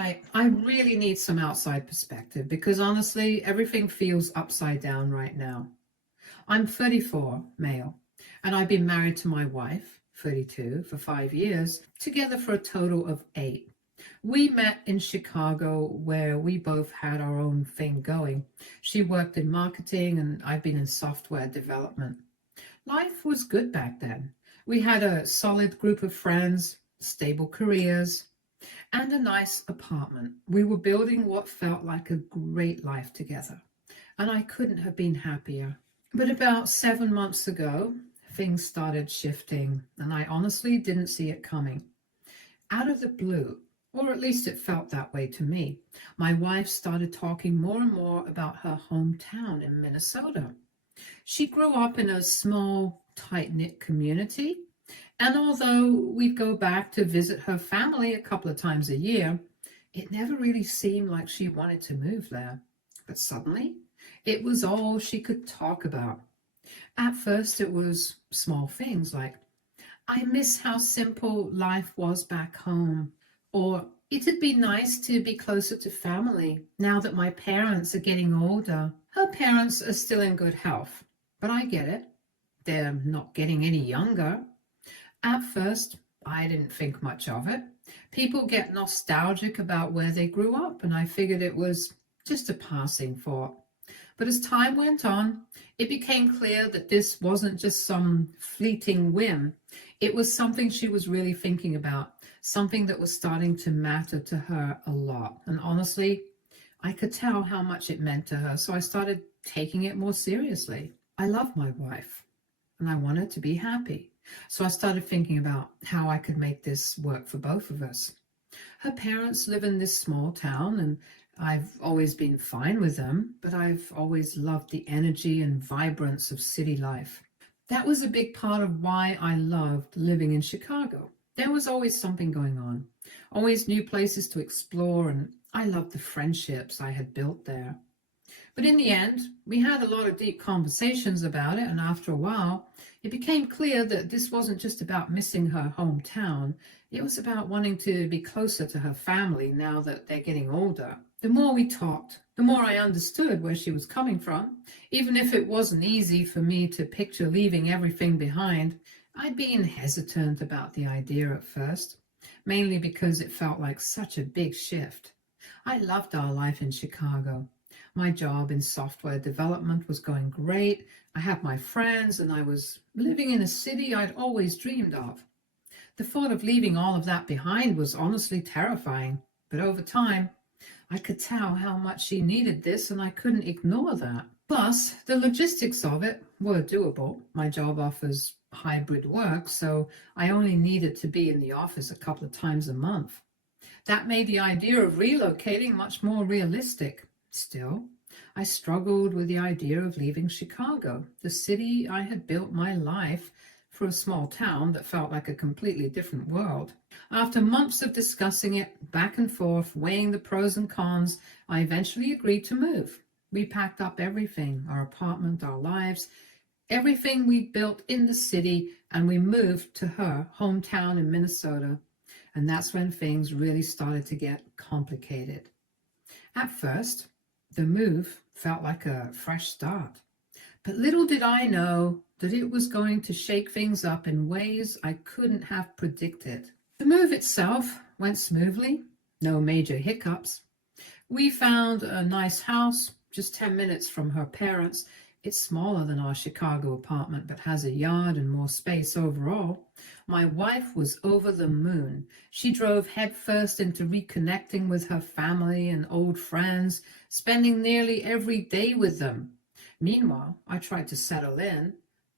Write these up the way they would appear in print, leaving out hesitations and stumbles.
right, I really need some outside perspective because honestly, everything feels upside down right now. I'm 34, male, and I've been married to my wife, 32, for 5 years, together for a total of 8. We met in Chicago where we both had our own thing going. She worked in marketing and I've been in software development. Life was good back then. We had a solid group of friends, stable careers, and a nice apartment. We were building what felt like a great life together, and I couldn't have been happier. But about 7 months ago, things started shifting, and I honestly didn't see it coming. Out of the blue, or at least it felt that way to me, my wife started talking more and more about her hometown in Minnesota. She grew up in a small, tight-knit community, and although we'd go back to visit her family a couple of times a year, it never really seemed like she wanted to move there. But suddenly, it was all she could talk about. At first, it was small things like, I miss how simple life was back home, or it'd be nice to be closer to family now that my parents are getting older. Her parents are still in good health, but I get it. They're not getting any younger. At first, I didn't think much of it. People get nostalgic about where they grew up, and I figured it was just a passing thought. But as time went on, it became clear that this wasn't just some fleeting whim. It was something she was really thinking about, something that was starting to matter to her a lot. And honestly, I could tell how much it meant to her, so I started taking it more seriously. I love my wife, and I wanted to be happy. So I started thinking about how I could make this work for both of us. Her parents live in this small town, and I've always been fine with them, but I've always loved the energy and vibrance of city life. That was a big part of why I loved living in Chicago. There was always something going on, always new places to explore, and I loved the friendships I had built there. But in the end, we had a lot of deep conversations about it, and after a while, it became clear that this wasn't just about missing her hometown. It was about wanting to be closer to her family now that they're getting older. The more we talked, the more I understood where she was coming from. Even if it wasn't easy for me to picture leaving everything behind, I'd been hesitant about the idea at first, mainly because it felt like such a big shift. I loved our life in Chicago. My job in software development was going great. I had my friends, and I was living in a city I'd always dreamed of. The thought of leaving all of that behind was honestly terrifying, but over time, I could tell how much she needed this, and I couldn't ignore that. Plus, the logistics of it were doable. My job offers hybrid work, so I only needed to be in the office a couple of times a month. That made the idea of relocating much more realistic. Still, I struggled with the idea of leaving Chicago, the city I had built my life, for a small town that felt like a completely different world. After months of discussing it, back and forth, weighing the pros and cons, I eventually agreed to move. We packed up everything, our apartment, our lives, everything we built in the city, and we moved to her hometown in Minnesota. And that's when things really started to get complicated. At first, the move felt like a fresh start. But little did I know that it was going to shake things up in ways I couldn't have predicted. The move itself went smoothly, no major hiccups. We found a nice house just 10 minutes from her parents. It's smaller than our Chicago apartment, but has a yard and more space overall. My wife was over the moon. She drove headfirst into reconnecting with her family and old friends, spending nearly every day with them. Meanwhile, I tried to settle in.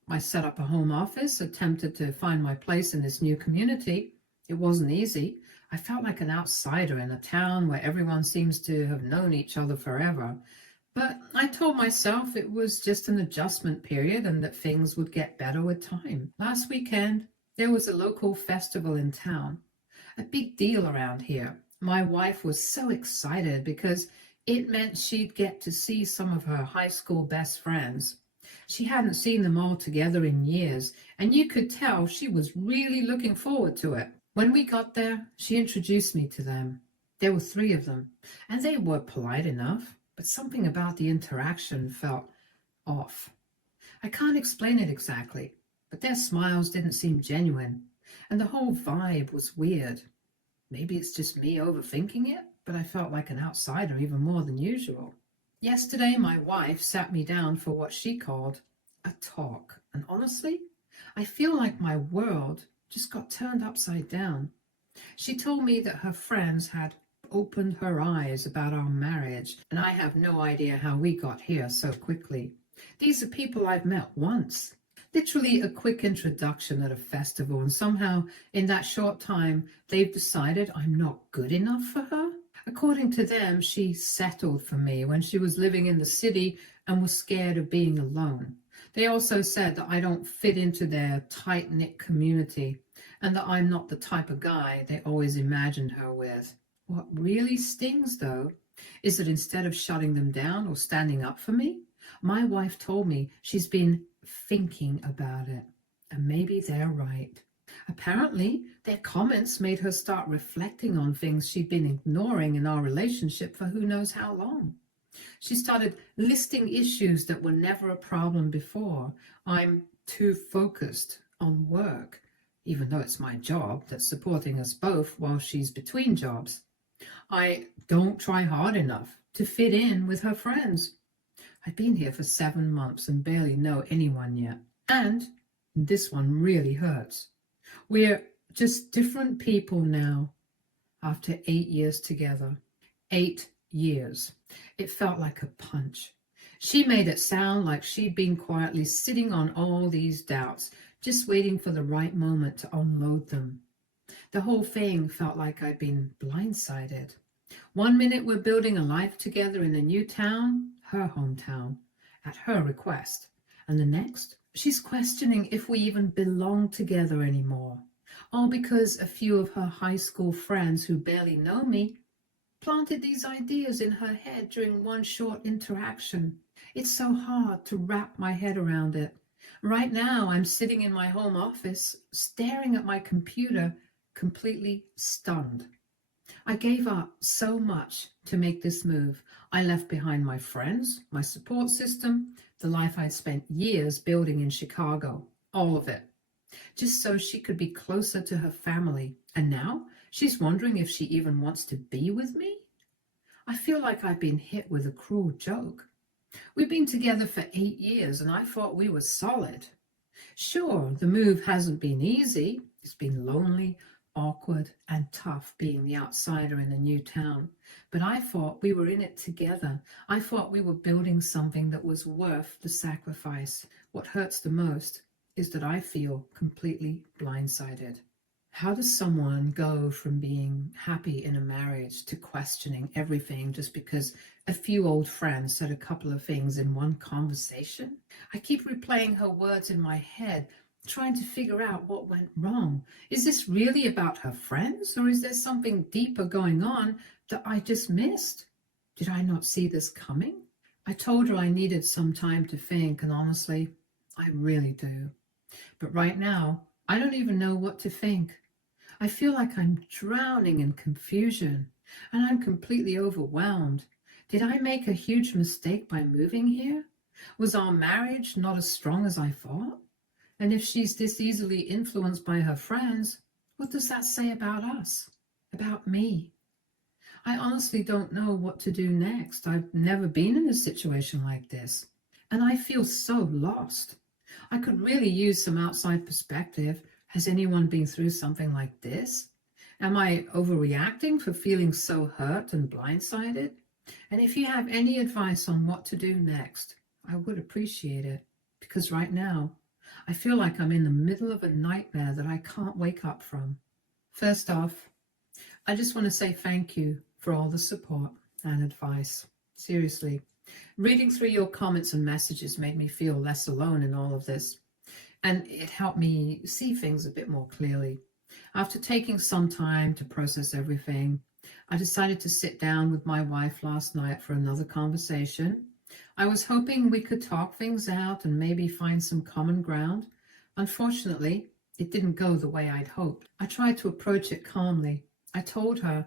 I set up a home office, attempted to find my place in this new community. It wasn't easy. I felt like an outsider in a town where everyone seems to have known each other forever. But I told myself it was just an adjustment period and that things would get better with time. Last weekend, there was a local festival in town, a big deal around here. My wife was so excited because it meant she'd get to see some of her high school best friends. She hadn't seen them all together in years, and you could tell she was really looking forward to it. When we got there, she introduced me to them. There were 3 of them, and they were polite enough, but something about the interaction felt off. I can't explain it exactly, but their smiles didn't seem genuine, and the whole vibe was weird. Maybe it's just me overthinking it, but I felt like an outsider even more than usual. Yesterday, my wife sat me down for what she called a talk, and honestly, I feel like my world just got turned upside down. She told me that her friends had opened her eyes about our marriage, and I have no idea how we got here so quickly. These are people I've met once. Literally a quick introduction at a festival, and somehow in that short time they've decided I'm not good enough for her. According to them, she settled for me when she was living in the city and was scared of being alone. They also said that I don't fit into their tight-knit community and that I'm not the type of guy they always imagined her with. What really stings, though, is that instead of shutting them down or standing up for me, my wife told me she's been thinking about it. And maybe they're right. Apparently, their comments made her start reflecting on things she'd been ignoring in our relationship for who knows how long. She started listing issues that were never a problem before. I'm too focused on work, even though it's my job that's supporting us both while she's between jobs. I don't try hard enough to fit in with her friends. I've been here for 7 months and barely know anyone yet. And this one really hurts. We're just different people now after 8 years together. 8 years. It felt like a punch. She made it sound like she'd been quietly sitting on all these doubts, just waiting for the right moment to unload them. The whole thing felt like I'd been blindsided. 1 minute we're building a life together in a new town, her hometown, at her request. And the next, she's questioning if we even belong together anymore. All because a few of her high school friends who barely know me planted these ideas in her head during one short interaction. It's so hard to wrap my head around it. Right now, I'm sitting in my home office, staring at my computer, completely stunned. I gave up so much to make this move. I left behind my friends, my support system, the life I'd spent years building in Chicago, all of it, just so she could be closer to her family. And now she's wondering if she even wants to be with me? I feel like I've been hit with a cruel joke. We've been together for 8 years and I thought we were solid. Sure, the move hasn't been easy. It's been lonely, awkward, and tough being the outsider in a new town. But I thought we were in it together. I thought we were building something that was worth the sacrifice. What hurts the most is that I feel completely blindsided. How does someone go from being happy in a marriage to questioning everything just because a few old friends said a couple of things in one conversation? I keep replaying her words in my head, trying to figure out what went wrong. Is this really about her friends, or is there something deeper going on that I just missed? Did I not see this coming? I told her I needed some time to think, and honestly, I really do. But right now, I don't even know what to think. I feel like I'm drowning in confusion, and I'm completely overwhelmed. Did I make a huge mistake by moving here? Was our marriage not as strong as I thought? And if she's this easily influenced by her friends, what does that say about us? About me? I honestly don't know what to do next. I've never been in a situation like this, and I feel so lost. I could really use some outside perspective. Has anyone been through something like this? Am I overreacting for feeling so hurt and blindsided? And if you have any advice on what to do next, I would appreciate it, because right now, I feel like I'm in the middle of a nightmare that I can't wake up from. First off, I just want to say thank you for all the support and advice. Seriously, reading through your comments and messages made me feel less alone in all of this, and it helped me see things a bit more clearly. After taking some time to process everything, I decided to sit down with my wife last night for another conversation. I was hoping we could talk things out and maybe find some common ground. Unfortunately, it didn't go the way I'd hoped. I tried to approach it calmly. I told her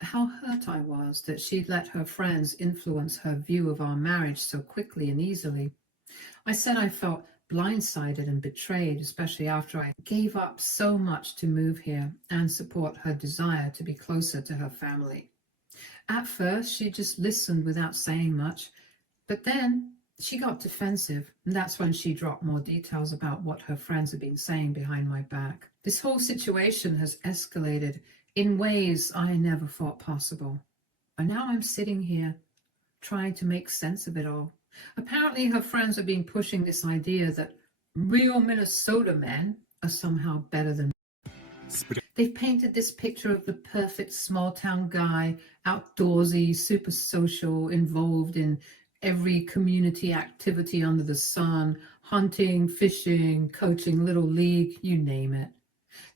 how hurt I was that she'd let her friends influence her view of our marriage so quickly and easily. I said I felt blindsided and betrayed, especially after I gave up so much to move here and support her desire to be closer to her family. At first, she just listened without saying much, but then she got defensive, and that's when she dropped more details about what her friends had been saying behind my back. This whole situation has escalated in ways I never thought possible. And now I'm sitting here trying to make sense of it all. Apparently, her friends have been pushing this idea that real Minnesota men are somehow better than. They've painted this picture of the perfect small town guy, outdoorsy, super social, involved in every community activity under the sun, hunting, fishing, coaching little league, you name it.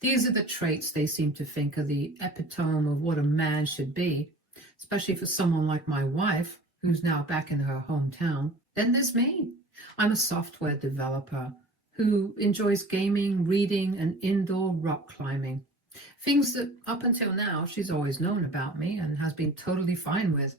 These are the traits they seem to think are the epitome of what a man should be, especially for someone like my wife, who's now back in her hometown. Then there's me. I'm a software developer who enjoys gaming, reading, and indoor rock climbing. Things that up until now she's always known about me and has been totally fine with.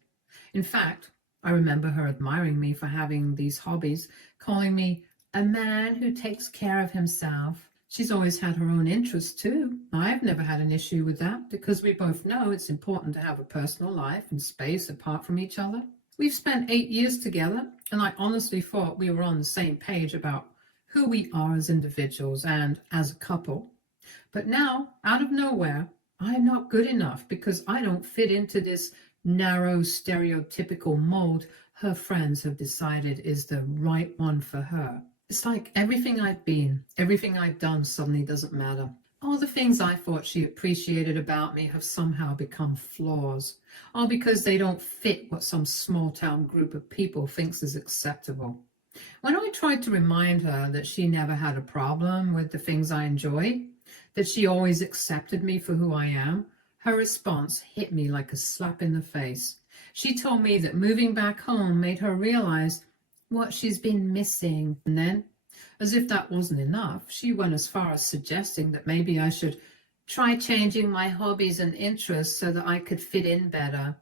In fact, I remember her admiring me for having these hobbies, calling me a man who takes care of himself. She's always had her own interests too. I've never had an issue with that because we both know it's important to have a personal life and space apart from each other. We've spent 8 years together, and I honestly thought we were on the same page about who we are as individuals and as a couple. But now, out of nowhere, I'm not good enough because I don't fit into this narrow, stereotypical mold her friends have decided is the right one for her. It's like everything I've been, everything I've done suddenly doesn't matter. All the things I thought she appreciated about me have somehow become flaws, all because they don't fit what some small town group of people thinks is acceptable. When I tried to remind her that she never had a problem with the things I enjoy, that she always accepted me for who I am, her response hit me like a slap in the face. She told me that moving back home made her realize what she's been missing. And then, as if that wasn't enough, she went as far as suggesting that maybe I should try changing my hobbies and interests so that I could fit in better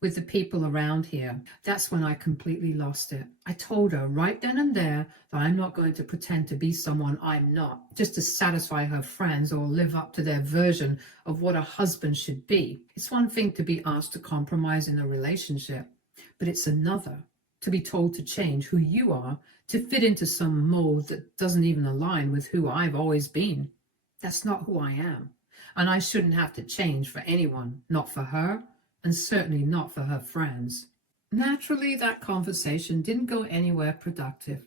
with the people around here. That's when I completely lost it. I told her right then and there that I'm not going to pretend to be someone I'm not, just to satisfy her friends or live up to their version of what a husband should be. It's one thing to be asked to compromise in a relationship, but it's another to be told to change who you are to fit into some mold that doesn't even align with who I've always been. That's not who I am, and I shouldn't have to change for anyone, not for her, and certainly not for her friends. Naturally, that conversation didn't go anywhere productive.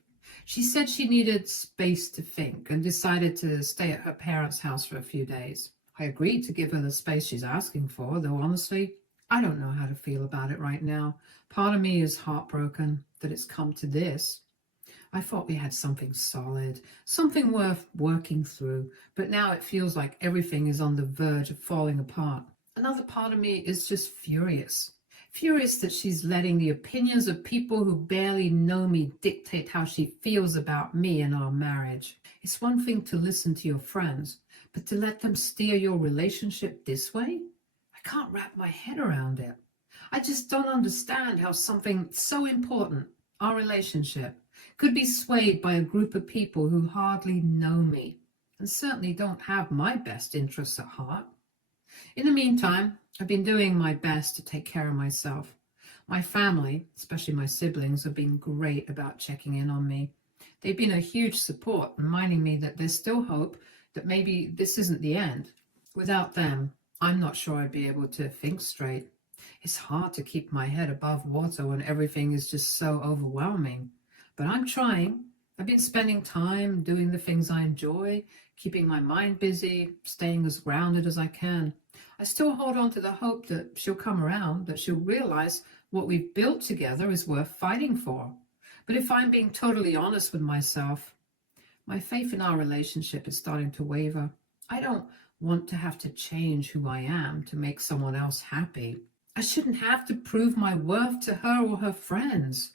She said she needed space to think and decided to stay at her parents' house for a few days. I agreed to give her the space she's asking for, though honestly, I don't know how to feel about it right now. Part of me is heartbroken that it's come to this. I thought we had something solid, something worth working through, but now it feels like everything is on the verge of falling apart. Another part of me is just furious. Furious that she's letting the opinions of people who barely know me dictate how she feels about me and our marriage. It's one thing to listen to your friends, but to let them steer your relationship this way? I can't wrap my head around it. I just don't understand how something so important, our relationship, could be swayed by a group of people who hardly know me and certainly don't have my best interests at heart. In the meantime, I've been doing my best to take care of myself. My family, especially my siblings, have been great about checking in on me. They've been a huge support, reminding me that there's still hope, that maybe this isn't the end. Without them, I'm not sure I'd be able to think straight. It's hard to keep my head above water when everything is just so overwhelming. But I'm trying. I've been spending time doing the things I enjoy, keeping my mind busy, staying as grounded as I can. I still hold on to the hope that she'll come around, that she'll realize what we've built together is worth fighting for. But if I'm being totally honest with myself, my faith in our relationship is starting to waver. I don't want to have to change who I am to make someone else happy. I shouldn't have to prove my worth to her or her friends,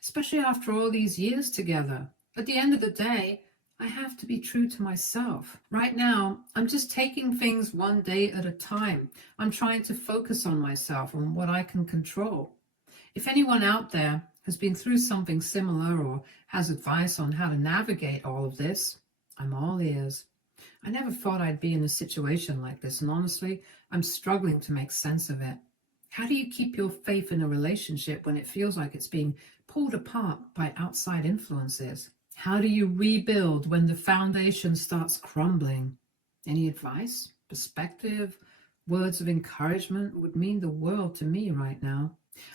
especially after all these years together. At the end of the day, I have to be true to myself. Right now, I'm just taking things one day at a time. I'm trying to focus on myself, on what I can control. If anyone out there has been through something similar or has advice on how to navigate all of this, I'm all ears. I never thought I'd be in a situation like this, and honestly, I'm struggling to make sense of it. How do you keep your faith in a relationship when it feels like it's being pulled apart by outside influences? How do you rebuild when the foundation starts crumbling? Any advice, perspective, words of encouragement would mean the world to me right now.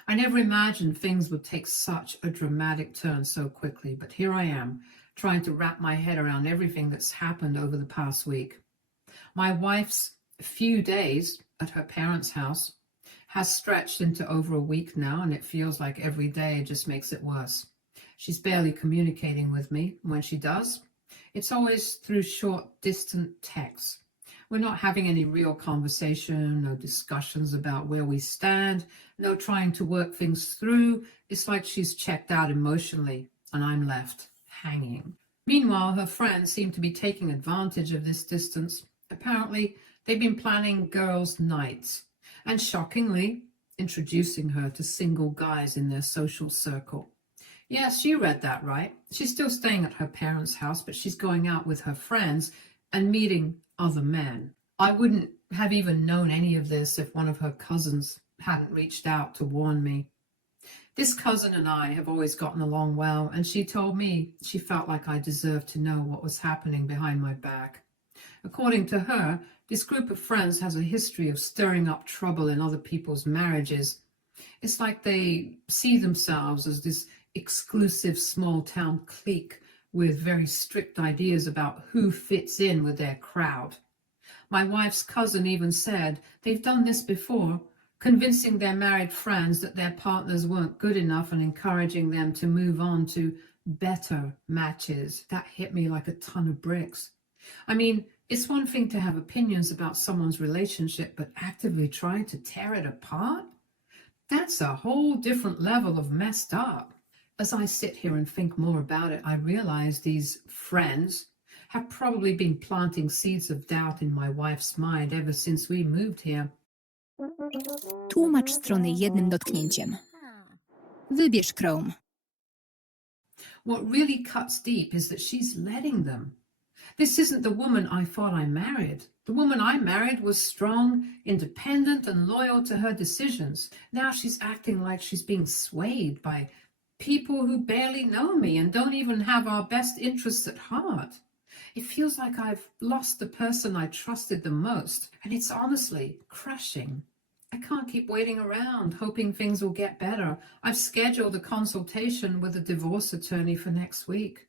I never imagined things would take such a dramatic turn so quickly, but here I am, trying to wrap my head around everything that's happened over the past week. My wife's few days at her parents' house has stretched into over a week now, and it feels like every day just makes it worse. She's barely communicating with me. When she does, it's always through short, distant texts. We're not having any real conversation, no discussions about where we stand, no trying to work things through. It's like she's checked out emotionally, and I'm left hanging. Meanwhile, her friends seem to be taking advantage of this distance. Apparently, they've been planning girls' nights and, shockingly, introducing her to single guys in their social circle. Yes, you read that right. She's still staying at her parents' house, but she's going out with her friends and meeting other men. I wouldn't have even known any of this if one of her cousins hadn't reached out to warn me. This cousin and I have always gotten along well, and she told me she felt like I deserved to know what was happening behind my back. According to her, this group of friends has a history of stirring up trouble in other people's marriages. It's like they see themselves as this exclusive small-town clique with very strict ideas about who fits in with their crowd. My wife's cousin even said they've done this before, convincing their married friends that their partners weren't good enough and encouraging them to move on to better matches. That hit me like a ton of bricks. I mean, it's one thing to have opinions about someone's relationship, but actively trying to tear it apart? That's a whole different level of messed up. As I sit here and think more about it, I realize these friends have probably been planting seeds of doubt in my wife's mind ever since we moved here. Tłumacz strony jednym dotknięciem. Wybierz Chrome. What really cuts deep is that she's letting them. This isn't the woman I thought I married. The woman I married was strong, independent, and loyal to her decisions. Now she's acting like she's being swayed by people who barely know me and don't even have our best interests at heart. It feels like I've lost the person I trusted the most, and it's honestly crushing. I can't keep waiting around, hoping things will get better. I've scheduled a consultation with a divorce attorney for next week.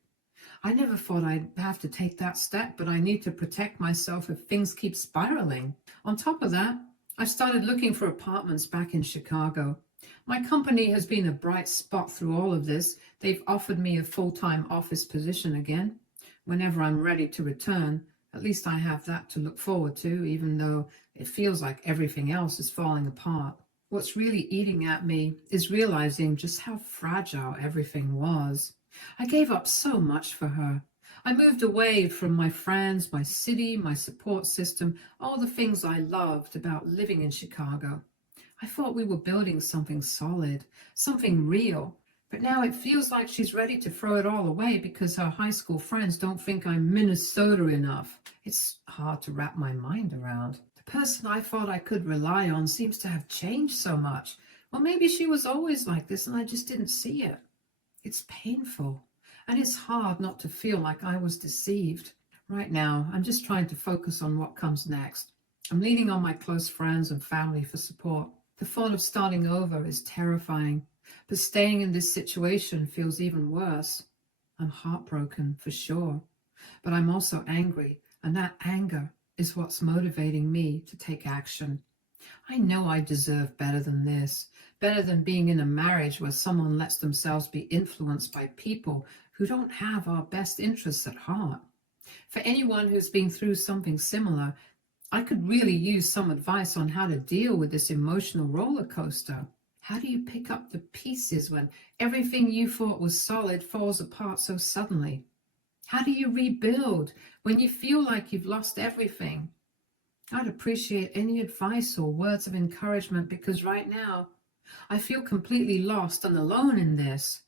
I never thought I'd have to take that step, but I need to protect myself if things keep spiraling. On top of that, I've started looking for apartments back in Chicago. My company has been a bright spot through all of this. They've offered me a full-time office position again. Whenever I'm ready to return, at least I have that to look forward to, even though it feels like everything else is falling apart. What's really eating at me is realizing just how fragile everything was. I gave up so much for her. I moved away from my friends, my city, my support system, all the things I loved about living in Chicago. I thought we were building something solid, something real, but now it feels like she's ready to throw it all away because her high school friends don't think I'm Minnesota enough. It's hard to wrap my mind around. The person I thought I could rely on seems to have changed so much. Or maybe she was always like this and I just didn't see it. It's painful, and it's hard not to feel like I was deceived. Right now, I'm just trying to focus on what comes next. I'm leaning on my close friends and family for support. The thought of starting over is terrifying, but staying in this situation feels even worse. I'm heartbroken, for sure, but I'm also angry, and that anger is what's motivating me to take action. I know I deserve better than this, better than being in a marriage where someone lets themselves be influenced by people who don't have our best interests at heart. For anyone who's been through something similar, I could really use some advice on how to deal with this emotional roller coaster. How do you pick up the pieces when everything you thought was solid falls apart so suddenly? How do you rebuild when you feel like you've lost everything? I'd appreciate any advice or words of encouragement because right now I feel completely lost and alone in this.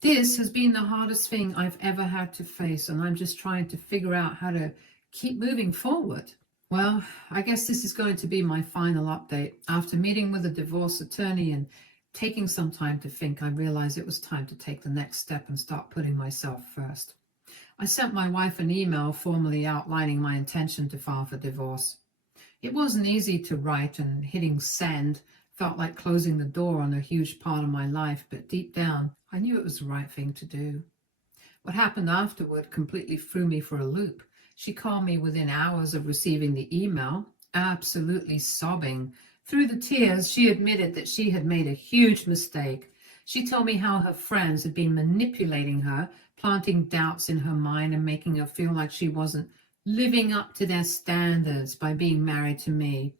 This has been the hardest thing I've ever had to face, and I'm just trying to figure out how to keep moving forward. Well, I guess this is going to be my final update. After meeting with a divorce attorney and taking some time to think, I realized it was time to take the next step and start putting myself first. I sent my wife an email formally outlining my intention to file for divorce. It wasn't easy to write, and hitting send felt like closing the door on a huge part of my life, but deep down, I knew it was the right thing to do. What happened afterward completely threw me for a loop. She called me within hours of receiving the email, absolutely sobbing. Through the tears, she admitted that she had made a huge mistake. She told me how her friends had been manipulating her, planting doubts in her mind and making her feel like she wasn't living up to their standards by being married to me.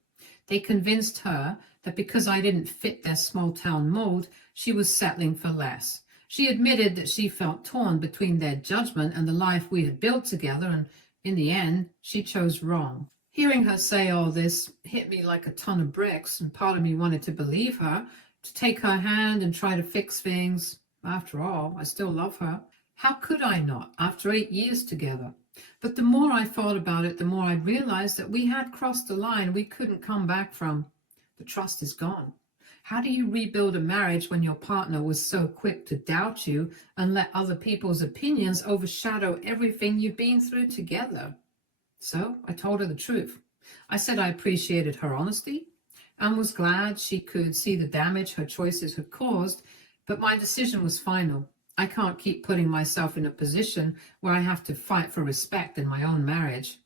They convinced her that because I didn't fit their small town mold, she was settling for less. She admitted that she felt torn between their judgment and the life we had built together, and in the end, she chose wrong. Hearing her say all this hit me like a ton of bricks, and part of me wanted to believe her, to take her hand and try to fix things. After all, I still love her. How could I not, after 8 years together? But the more I thought about it, the more I realized that we had crossed a line we couldn't come back from. The trust is gone. How do you rebuild a marriage when your partner was so quick to doubt you and let other people's opinions overshadow everything you've been through together? So I told her the truth. I said I appreciated her honesty and was glad she could see the damage her choices had caused, but my decision was final. I can't keep putting myself in a position where I have to fight for respect in my own marriage.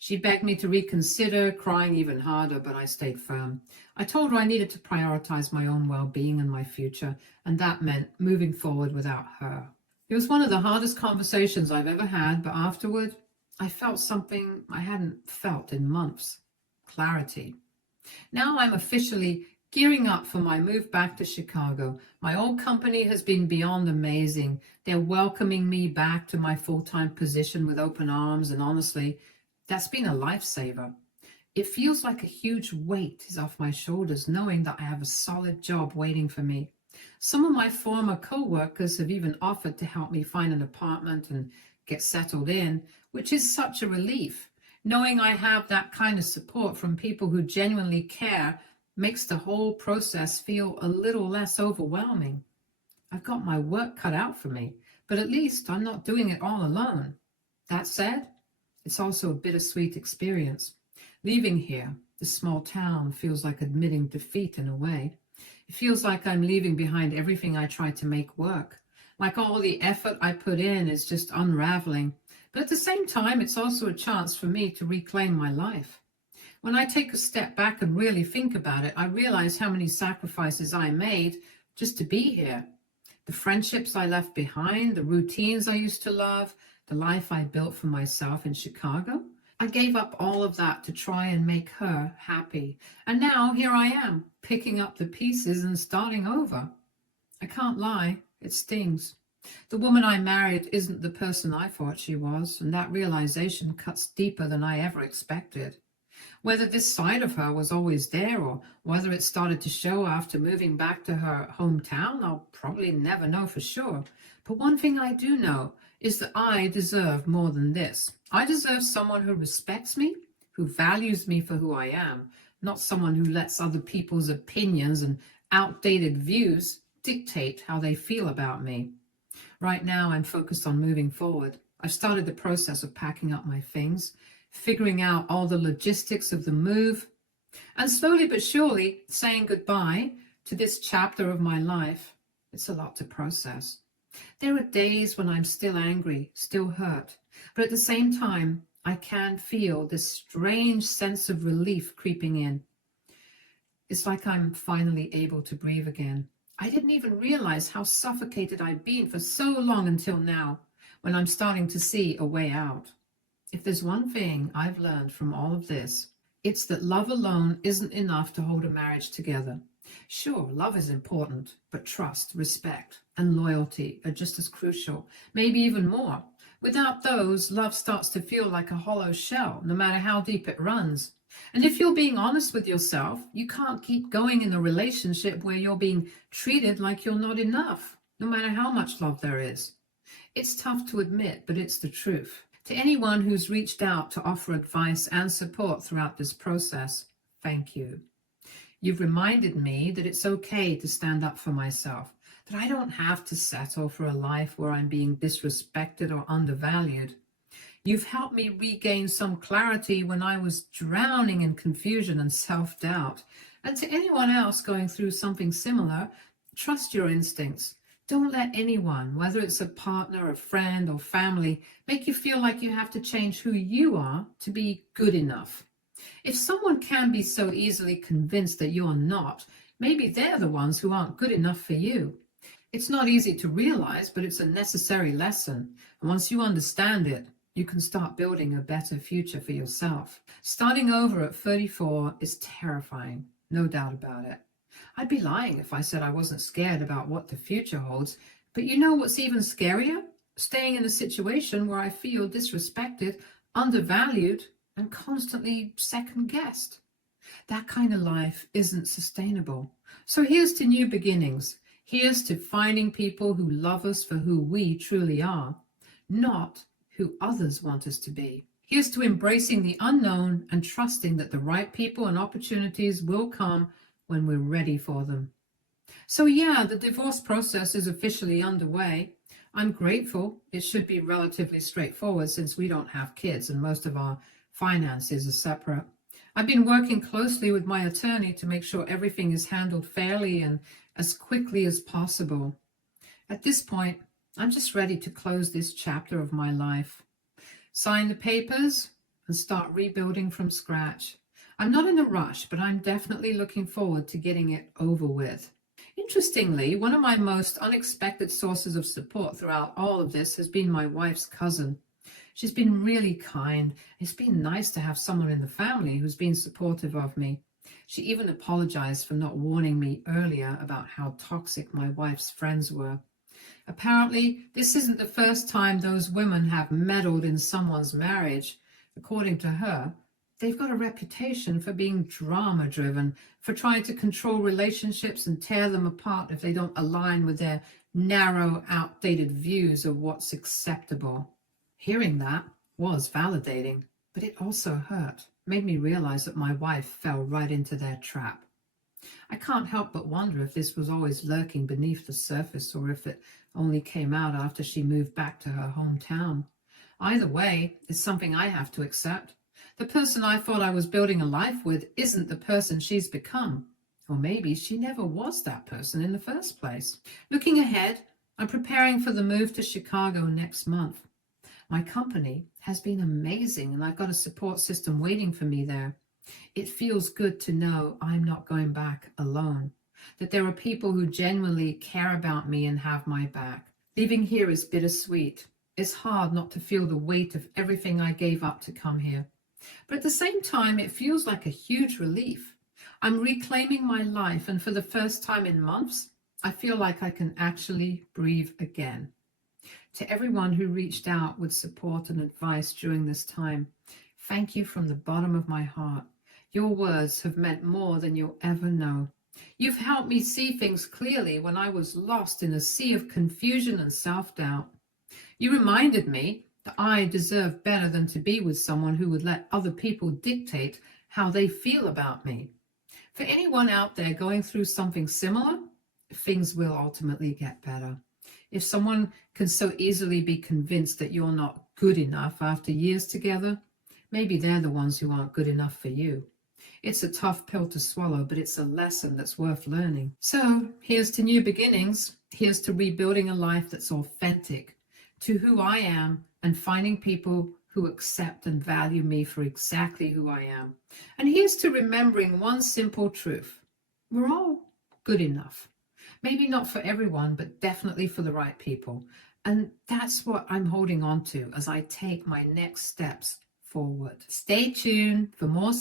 She begged me to reconsider, crying even harder, but I stayed firm. I told her I needed to prioritize my own well-being and my future, and that meant moving forward without her. It was one of the hardest conversations I've ever had, but afterward, I felt something I hadn't felt in months: clarity. Now I'm officially gearing up for my move back to Chicago. My old company has been beyond amazing. They're welcoming me back to my full-time position with open arms, and honestly, that's been a lifesaver. It feels like a huge weight is off my shoulders, knowing that I have a solid job waiting for me. Some of my former co-workers have even offered to help me find an apartment and get settled in, which is such a relief. Knowing I have that kind of support from people who genuinely care makes the whole process feel a little less overwhelming. I've got my work cut out for me, but at least I'm not doing it all alone. That said, it's also a bittersweet experience. Leaving here, this small town, feels like admitting defeat in a way. It feels like I'm leaving behind everything I tried to make work. Like all the effort I put in is just unraveling. But at the same time, it's also a chance for me to reclaim my life. When I take a step back and really think about it, I realize how many sacrifices I made just to be here. The friendships I left behind, the routines I used to love, the life I built for myself in Chicago. I gave up all of that to try and make her happy. And now here I am, picking up the pieces and starting over. I can't lie, it stings. The woman I married isn't the person I thought she was, and that realization cuts deeper than I ever expected. Whether this side of her was always there or whether it started to show after moving back to her hometown, I'll probably never know for sure. But one thing I do know is that I deserve more than this. I deserve someone who respects me, who values me for who I am, not someone who lets other people's opinions and outdated views dictate how they feel about me. Right now, I'm focused on moving forward. I've started the process of packing up my things, figuring out all the logistics of the move, and slowly but surely saying goodbye to this chapter of my life. It's a lot to process. There are days when I'm still angry, still hurt, but at the same time, I can feel this strange sense of relief creeping in. It's like I'm finally able to breathe again. I didn't even realize how suffocated I'd been for so long until now, when I'm starting to see a way out. If there's one thing I've learned from all of this, it's that love alone isn't enough to hold a marriage together. Sure, love is important, but trust, respect, and loyalty are just as crucial, maybe even more. Without those, love starts to feel like a hollow shell, no matter how deep it runs. And if you're being honest with yourself, you can't keep going in a relationship where you're being treated like you're not enough, no matter how much love there is. It's tough to admit, but it's the truth. To anyone who's reached out to offer advice and support throughout this process, thank you. You've reminded me that it's okay to stand up for myself, that I don't have to settle for a life where I'm being disrespected or undervalued. You've helped me regain some clarity when I was drowning in confusion and self-doubt. And to anyone else going through something similar, trust your instincts. Don't let anyone, whether it's a partner, a friend, or family, make you feel like you have to change who you are to be good enough. If someone can be so easily convinced that you're not, maybe they're the ones who aren't good enough for you. It's not easy to realize, but it's a necessary lesson. And once you understand it, you can start building a better future for yourself. Starting over at 34 is terrifying, no doubt about it. I'd be lying if I said I wasn't scared about what the future holds. But you know what's even scarier? Staying in a situation where I feel disrespected, undervalued, and constantly second-guessed. That kind of life isn't sustainable. So here's to new beginnings. Here's to finding people who love us for who we truly are, not who others want us to be. Here's to embracing the unknown and trusting that the right people and opportunities will come when we're ready for them. So yeah, the divorce process is officially underway. I'm grateful. It should be relatively straightforward since we don't have kids and most of our finances are separate. I've been working closely with my attorney to make sure everything is handled fairly and as quickly as possible. At this point, I'm just ready to close this chapter of my life, sign the papers, and start rebuilding from scratch. I'm not in a rush, but I'm definitely looking forward to getting it over with. Interestingly, one of my most unexpected sources of support throughout all of this has been my wife's cousin. She's been really kind. It's been nice to have someone in the family who's been supportive of me. She even apologized for not warning me earlier about how toxic my wife's friends were. Apparently, this isn't the first time those women have meddled in someone's marriage. According to her, they've got a reputation for being drama-driven, for trying to control relationships and tear them apart if they don't align with their narrow, outdated views of what's acceptable. Hearing that was validating, but it also hurt, made me realize that my wife fell right into their trap. I can't help but wonder if this was always lurking beneath the surface or if it only came out after she moved back to her hometown. Either way, it's something I have to accept. The person I thought I was building a life with isn't the person she's become. Or maybe she never was that person in the first place. Looking ahead, I'm preparing for the move to Chicago next month. My company has been amazing and I've got a support system waiting for me there. It feels good to know I'm not going back alone, that there are people who genuinely care about me and have my back. Leaving here is bittersweet. It's hard not to feel the weight of everything I gave up to come here. But at the same time, it feels like a huge relief. I'm reclaiming my life, and for the first time in months, I feel like I can actually breathe again. To everyone who reached out with support and advice during this time, thank you from the bottom of my heart. Your words have meant more than you'll ever know. You've helped me see things clearly when I was lost in a sea of confusion and self-doubt. You reminded me that I deserve better than to be with someone who would let other people dictate how they feel about me. For anyone out there going through something similar, things will ultimately get better. If someone can so easily be convinced that you're not good enough after years together, maybe they're the ones who aren't good enough for you. It's a tough pill to swallow, but it's a lesson that's worth learning. So here's to new beginnings. Here's to rebuilding a life that's authentic to who I am and finding people who accept and value me for exactly who I am. And here's to remembering one simple truth. We're all good enough. Maybe not for everyone, but definitely for the right people. And that's what I'm holding on to as I take my next steps forward. Stay tuned for more